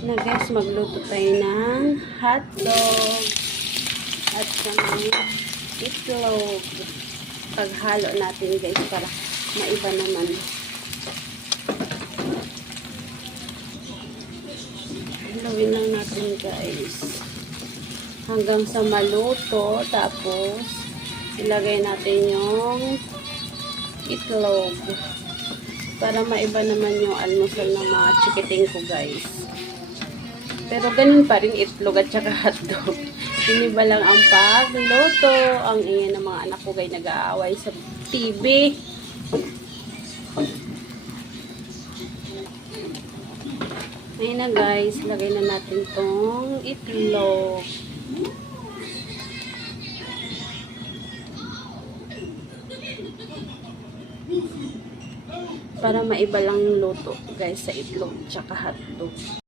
Na guys, magluto tayo ng hotdog at saka itlog. Paghalo natin guys para maiba naman. Haluin lang natin guys hanggang sa maluto, tapos ilagay natin yung itlog para maiba naman yung almusal ng mga chikiting ko guys. Pero ganun pa rin itlog at saka hotdog. Iniba lang ang pagluto. Ang ingay ng mga anak ko guys, nag-aaway sa TV. Ngayon na guys, lagay na natin tong itlog. Para maiba lang yung luto guys sa itlog at saka hotdog.